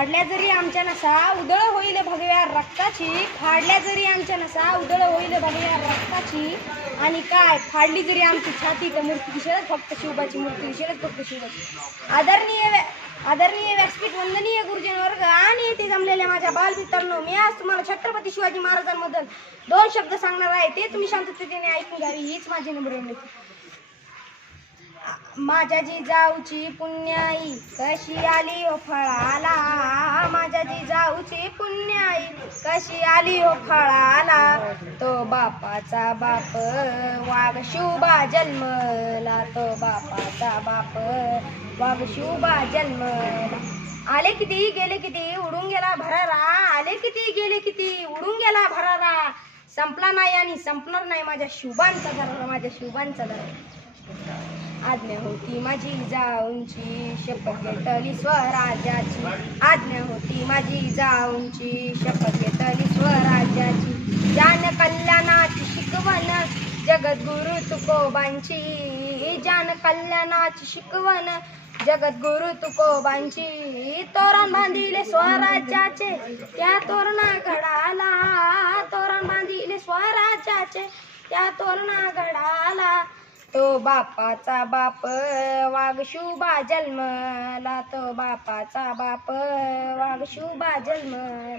फाडल्या जरी आमच्या नसा उधळ होईल भगव्या रक्ताची, फाडल्या जरी आमच्या नसा उधळ होईल भगव्या रक्ताची, आणि काय फाडली जरी आमची छाती तर मूर्ती दिसेलच फक्त शिवबाची, मूर्ती दिसेलच फक्त शिवबाची। आदरणीय व्यासपीठ, वंदनीय गुरुजन वर्ग आणि येथे जमलेल्या माझ्या बालमित्रांनो, मी आज तुम्हाला छत्रपती शिवाजी महाराजांबद्दल 2 शब्द सांगणार आहे, ते तुम्ही शांततेने ऐकून घ्यावी हीच माझी नम्र विनंती। माझ्या जिजाऊची पुण्याई कशी आली हो फळाला, माझ्या जिजाऊची पुण्याई कशी आली हो फळाला, तो बापाचा बाप वाघ शिवबा जन्मला, तो बापाचा बाप वाघ शिवबा जन्मला। आले किती गेले किती उडून गेला भरारा, आले किती गेले किती उडून गेला भरारा, संपला नाही आणि संपणार नाही माझ्या शिवबांचा दरारा, माझ्या शिवबांचा दरारा। आज्ञा होती माझी जाऊंची शपथ घेतली स्वराज्याची, आज्ञा होती माझी जाऊंची शपथ घेतली स्वराज्याची, जान कल्याणाची शिकवण जगद्गुरु तुकोबांची, जान कल्याणाची शिकवण जगद्गुरु तुकोबांची, तोरण बांधिले स्वराज्याचे त्या तोरणा गडाला, तोरण बांधिले स्वराज्याचे त्या तोरणा गडाला, तो बापाचा बाप वाघ शिवबा जन्मला, तो बापाचा बाप वाघ शिवबा जन्मला।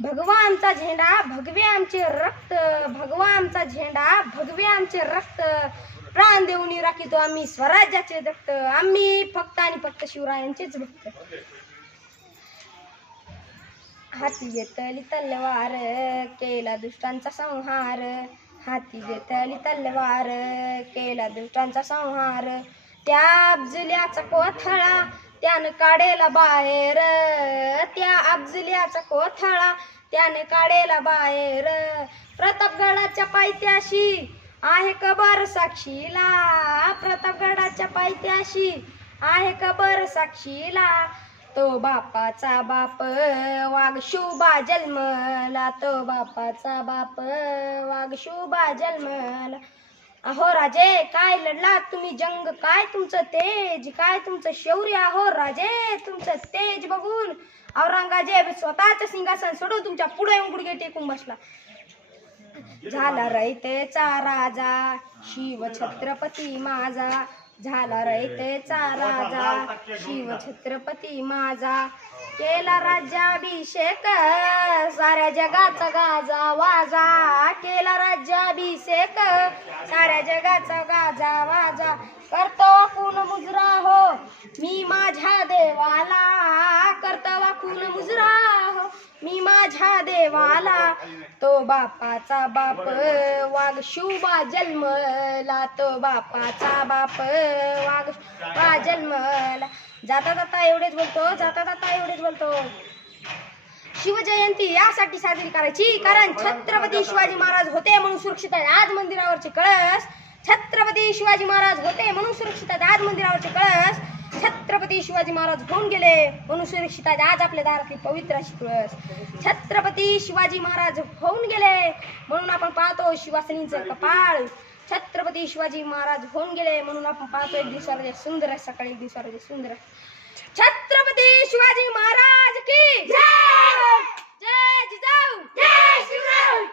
भगवा आमचा झेंडा भगवे आमचे रक्त, भगवा आमचा झेंडा भगवे आमचे रक्त, प्राण देऊन राखीतो आम्ही स्वराज्याचे दक्त, आम्ही फक्त आणि फक्त शिवरायांचेच भक्त। हाती घेतली तलवार केला दुष्टांचा संहार, हाती घेतली तलवार केला दुष्टांचा संहार, त्या अफजल्याचा कोथळा त्यानं काढेला बाहेर, त्या अफजल्याचा कोथळा त्याने काढेला बाहेर, प्रतापगडाच्या पायथ्याशी आहे कबर साक्षीला, प्रतापगडाच्या पायथ्याशी आहे कबर साक्षीला, तो बापाचा बाप वाघ शिवबा जन्मला, तो बापाचा बाप वाघ शिवबा जन्मला। अहो राजे काय लढला तुम्ही जंग, काय तुमचं तेज, काय तुमचं शौर्य, अहो राजे तुमचं तेज बघून औरंगजेब स्वतःच सिंहासन सोडून तुमच्या पुढे गुडघे टेकून बसला। झाला रयतेचा राजा शिव छत्रपती माझा, झाला रयतेचा राजा शिव छत्रपती माझा, केला राज्याभिषेक साऱ्या जगाचा गाजा वाजा, केला राज्याभिषेक साऱ्या जगाचा गाजा वाजा, करतो वाकून मुजरा हो मी माझ्या देवाला, करतो वाकून मुजरा हो मी माझ्या देवाला, तो बापाचा बाप वाघ शिवबा जन्मला, तो बापाचा बाप वाघ शिवबा जन्मला। जाता जाता एवढेच बोलतो, जाता जाता एवढेच बोलतो, शिवजयंती यासाठी साजरी करायची कारण छत्रपती शिवाजी महाराज होते म्हणून सुरक्षित आहे आज मंदिरावरचे कळस, छत्रपती शिवाजी महाराज होते म्हणून सुरक्षित आहे आज मंदिरावरचे कळस, छत्रपती शिवाजी महाराज होऊन गेले म्हणून सुरक्षित आहे आज आपल्या दारातली पवित्र अशी तुळस, छत्रपती शिवाजी महाराज होऊन गेले म्हणून आपण पाहतो शिवासनींचं कपाळ, छत्रपती शिवाजी महाराज होऊन गेले म्हणून आपण पाहतो एक दिवसाला सुंदर सकाळी, एक दिवसाला सुंदर। छत्रपती शिवाजी महाराज की जय, जय जिजाऊ, जय शिवराय।